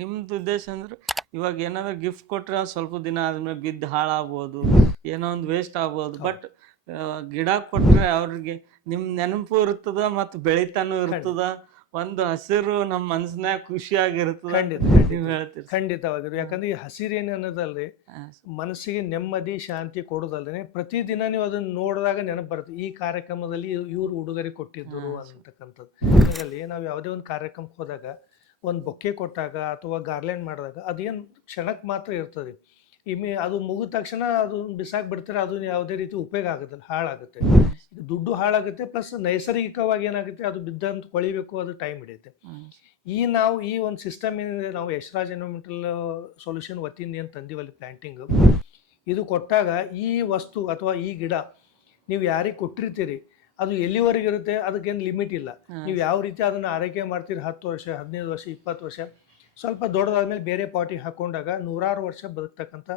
ನಿಮ್ದು ಉದ್ದೇಶ ಅಂದ್ರೆ ಇವಾಗ ಏನಾದ್ರು ಗಿಫ್ಟ್ ಕೊಟ್ರೆ ಸ್ವಲ್ಪ ದಿನ ಆದ್ಮೇಲೆ ಬಿದ್ದು ಹಾಳಾಗ್ಬೋದು ಏನೋ ಒಂದು ವೇಸ್ಟ್ ಆಗ್ಬೋದು. ಬಟ್ ಗಿಡ ಕೊಟ್ರೆ ಅವ್ರಿಗೆ ನಿಮ್ ನೆನಪು ಇರ್ತದ ಮತ್ತು ಬೆಳಿತಾನು ಇರ್ತದ ಒಂದು ಹಸಿರು ನಮ್ಮ ಮನಸ್ಸಿನಾಗ ಖುಷಿಯಾಗಿರ್ತದೆ ಖಂಡಿತ ನೀವು ಹೇಳ್ತೀರಿ. ಖಂಡಿತವಾಗಿರು ಯಾಕಂದ್ರೆ ಈ ಹಸಿರೇನು ಅನ್ನೋದಲ್ರಿ ಮನಸ್ಸಿಗೆ ನೆಮ್ಮದಿ ಶಾಂತಿ ಕೊಡೋದಲ್ದೇ ಪ್ರತಿದಿನ ನೀವು ಅದನ್ನ ನೋಡಿದಾಗ ನೆನಪು ಬರುತ್ತೆ. ಈ ಕಾರ್ಯಕ್ರಮದಲ್ಲಿ ಇವ್ರು ಉಡುಗೊರೆ ಕೊಟ್ಟಿದ್ದರು. ಅಂತಕ್ಕಂಥದ್ದು. ಹಾಗಾಗಿ ನಾವು ಯಾವುದೇ ಒಂದು ಕಾರ್ಯಕ್ರಮಕ್ಕೆ ಹೋದಾಗ ಒಂದು ಬೊಕ್ಕೆ ಕೊಟ್ಟಾಗ ಅಥವಾ ಗಾರ್ಲೆಂಡ್ ಮಾಡಿದಾಗ ಅದೇನು ಕ್ಷಣಕ್ಕೆ ಮಾತ್ರ ಇರ್ತದೆ. ಇಮಿ ಅದು ಮುಗಿದ ತಕ್ಷಣ ಅದು ಬಿಸಾಕಿ ಬಿಡ್ತಾರೆ ಅದು ಯಾವುದೇ ರೀತಿ ಉಪಯೋಗ ಆಗುತ್ತಲ್ಲ ಹಾಳಾಗುತ್ತೆ. ಇದು ದುಡ್ಡು ಹಾಳಾಗುತ್ತೆ ಪ್ಲಸ್ ನೈಸರ್ಗಿಕವಾಗಿ ಏನಾಗುತ್ತೆ ಅದು ಬಿದ್ದಂತ ಕೊಳಿಬೇಕು ಅದು ಟೈಮ್ ಹಿಡಿಯುತ್ತೆ. ಈ ನಾವು ಈ ಒಂದು ಸಿಸ್ಟಮ್ ಏನಿದೆ ನಾವು ಯಶ್ರಾಜ್ ಎನ್ವಿರಾನ್ಮೆಂಟಲ್ ಸೊಲ್ಯೂಷನ್ ವತಿಯಿಂದ ಏನು ತಂದಿವಲ್ಲಿ ಪ್ಲ್ಯಾಂಟಿಂಗ್ ಇದು ಕೊಟ್ಟಾಗ ಈ ವಸ್ತು ಅಥವಾ ಈ ಗಿಡ ನೀವು ಯಾರಿಗೆ ಕೊಟ್ಟಿರ್ತೀರಿ ಅದು ಎಲ್ಲಿವರೆಗೆ ಇರುತ್ತೆ? ಅದಕ್ಕೇನು ಲಿಮಿಟ್ ಇಲ್ಲ. ನೀವು ಯಾವ ರೀತಿ ಅದನ್ನು ಆರೈಕೆ ಮಾಡ್ತೀರಿ? ಹತ್ತು ವರ್ಷ ಹದಿನೈದು ವರ್ಷ ಇಪ್ಪತ್ತು ವರ್ಷ ಸ್ವಲ್ಪ ದೊಡ್ಡದಾದ್ಮೇಲೆ ಬೇರೆ ಪಾಟಿಗೆ ಹಾಕೊಂಡಾಗ ನೂರಾರು ವರ್ಷ ಬದುಕ್ತಕ್ಕಂಥ